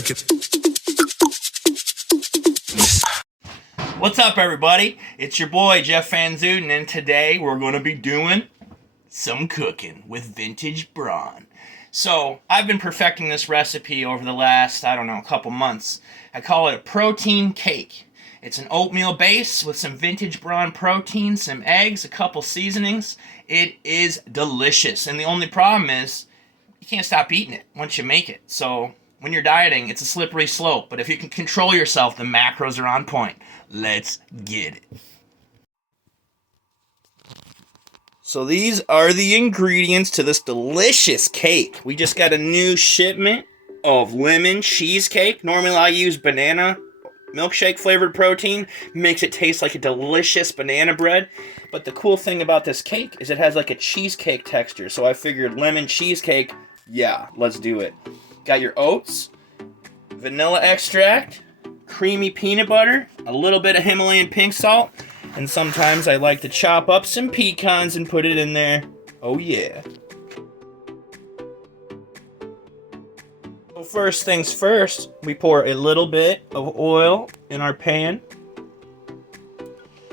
check it. What's up, everybody? It's your boy, Jeff Van Zuden, and today we're going to be doing some cooking with vintage brawn. So, I've been perfecting this recipe over the last, couple months. I call it a protein cake. It's an oatmeal base with some vintage brawn protein, some eggs, a couple seasonings. It is delicious, and the only problem is you can't stop eating it once you make it. So, when you're dieting, it's a slippery slope, but if you can control yourself, the macros are on point. Let's get it. So these are the ingredients to this delicious cake. We just got a new shipment of lemon cheesecake. Normally I use banana milkshake flavored protein. Makes it taste like a delicious banana bread. But the cool thing about this cake is it has like a cheesecake texture. So I figured lemon cheesecake, yeah, let's do it. Got your oats, vanilla extract, creamy peanut butter, a little bit of Himalayan pink salt, and sometimes I like to chop up some pecans and put it in there. Oh yeah. So first things first, we pour a little bit of oil in our pan.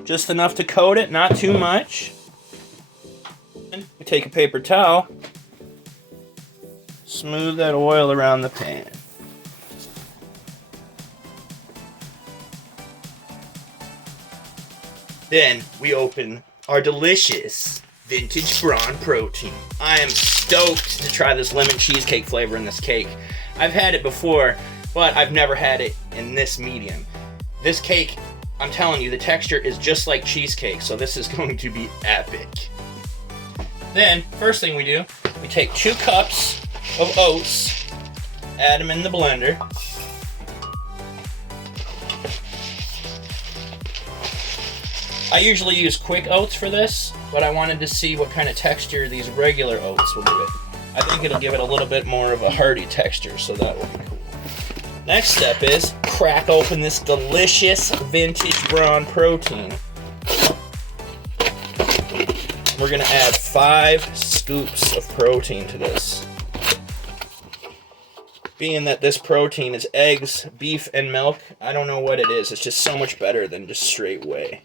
Just enough to coat it, not too much. And we take a paper towel, smooth that oil around the pan. Then we open our delicious vintage brawn protein. I am stoked to try this lemon cheesecake flavor in this cake. I've had it before, but I've never had it in this medium. This cake, I'm telling you, the texture is just like cheesecake, so this is going to be epic. Then, first thing we do, we take 2 cups of oats, add them in the blender. I usually use quick oats for this, but I wanted to see what kind of texture these regular oats will give it. I think it'll give it a little bit more of a hearty texture, so that will be cool. Next step is crack open this delicious vintage brawn protein. We're gonna add 5 scoops of protein to this. Being that this protein is eggs, beef, and milk, I don't know what it is. It's just so much better than just straight whey.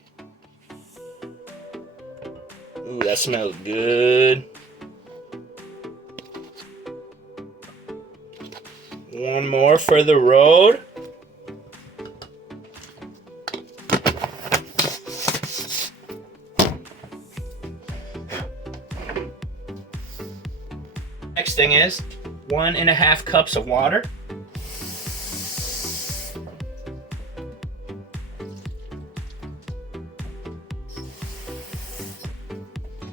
Ooh, that smells good. One more for the road. Next thing is 1.5 cups of water.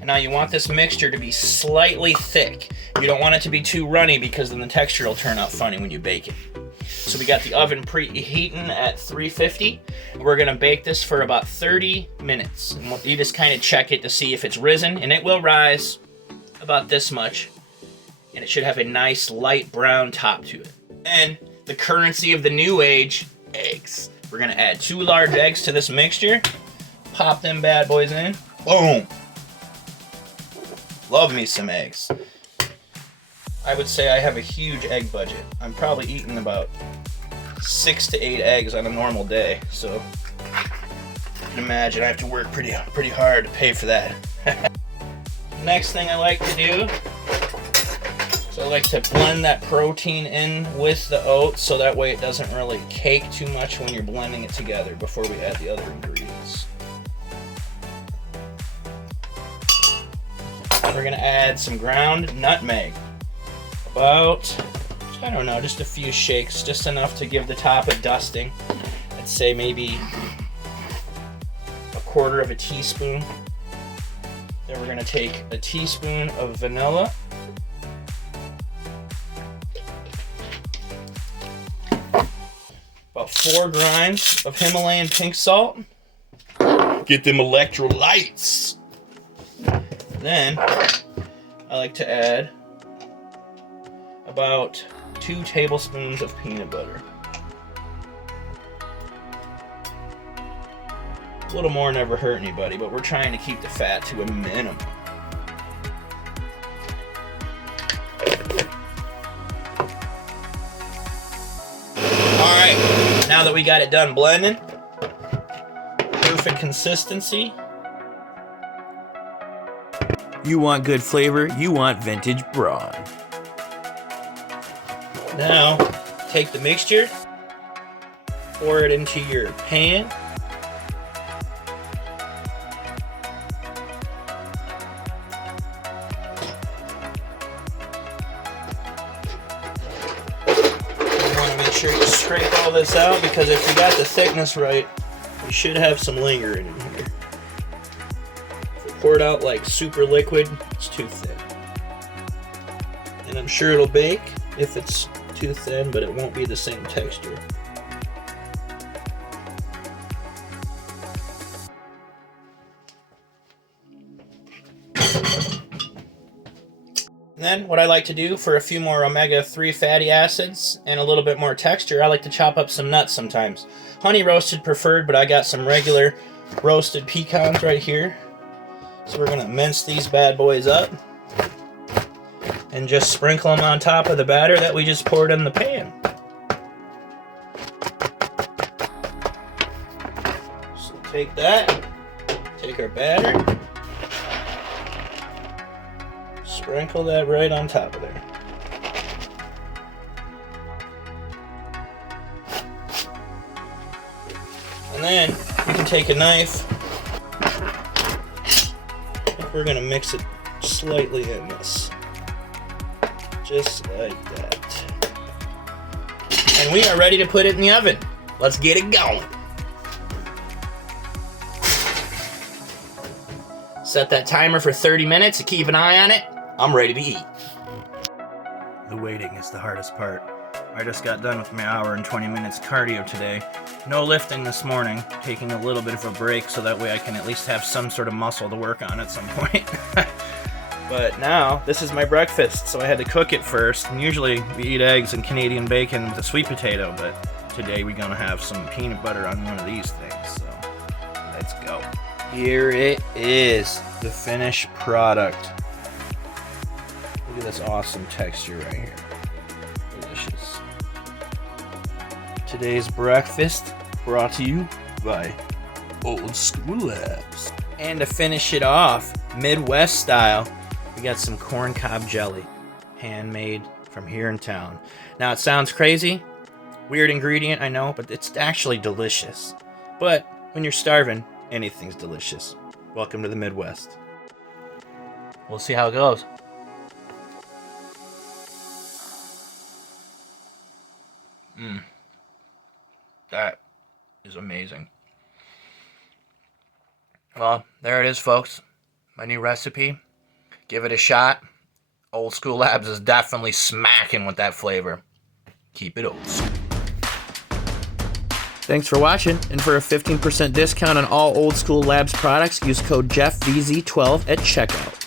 Now you want this mixture to be slightly thick. You don't want it to be too runny because then the texture will turn out funny when you bake it. So we got the oven preheating at 350. We're gonna bake this for about 30 minutes. And you just kind of check it to see if it's risen, and it will rise about this much. And it should have a nice light brown top to it. And the currency of the new age, eggs. We're gonna add 2 large eggs to this mixture. Pop them bad boys in. Boom. Love me some eggs. I would say I have a huge egg budget. I'm probably eating about 6 to 8 eggs on a normal day, so you can imagine I have to work pretty hard to pay for that. Next thing I like to do is I like to blend that protein in with the oats so that way it doesn't really cake too much when you're blending it together before we add the other ingredients. We're gonna add some ground nutmeg. About, I don't know, just a few shakes, just enough to give the top a dusting. I'd say maybe 1/4 teaspoon. Then we're gonna take a teaspoon of vanilla. About 4 grinds of Himalayan pink salt. Get them electrolytes. Then I like to add about 2 tablespoons of peanut butter. A little more never hurt anybody, but we're trying to keep the fat to a minimum. Now that we got it done blending, perfect consistency. You want good flavor, you want vintage brawn. Now, take the mixture, pour it into your pan. You want to make sure you scrape all this out, because if you got the thickness right, you should have some lingering in here. If you pour it out like super liquid, it's too thin. And I'm sure it'll bake if it's too thin, but it won't be the same texture. And then what I like to do for a few more omega-3 fatty acids and a little bit more texture, I like to chop up some nuts sometimes. Honey roasted preferred, but I got some regular roasted pecans right here. So we're gonna mince these bad boys up and just sprinkle them on top of the batter that we just poured in the pan. So take that, take our batter, sprinkle that right on top of there. And then you can take a knife, and we're gonna mix it slightly in this. Just like that. And we are ready to put it in the oven. Let's get it going. Set that timer for 30 minutes and keep an eye on it. I'm ready to eat. The waiting is the hardest part. I just got done with my hour and 20 minutes cardio today. No lifting this morning, taking a little bit of a break so that way I can at least have some sort of muscle to work on at some point. But now, this is my breakfast, so I had to cook it first. And usually we eat eggs and Canadian bacon with a sweet potato, but today we're gonna have some peanut butter on one of these things, so let's go. Here it is, the finished product. Look at this awesome texture right here. Delicious. Today's breakfast brought to you by Old School Labs. And to finish it off, Midwest style, we got some corn cob jelly, handmade from here in town. Now it sounds crazy, weird ingredient, I know, but it's actually delicious. But when you're starving, anything's delicious. Welcome to the Midwest. We'll see how it goes. That is amazing. Well, there it is, folks. My new recipe. Give it a shot. Old School Labs is definitely smacking with that flavor. Keep it old school. Thanks for watching, and for a 15% discount on all Old School Labs products, use code JeffVZ12 at checkout.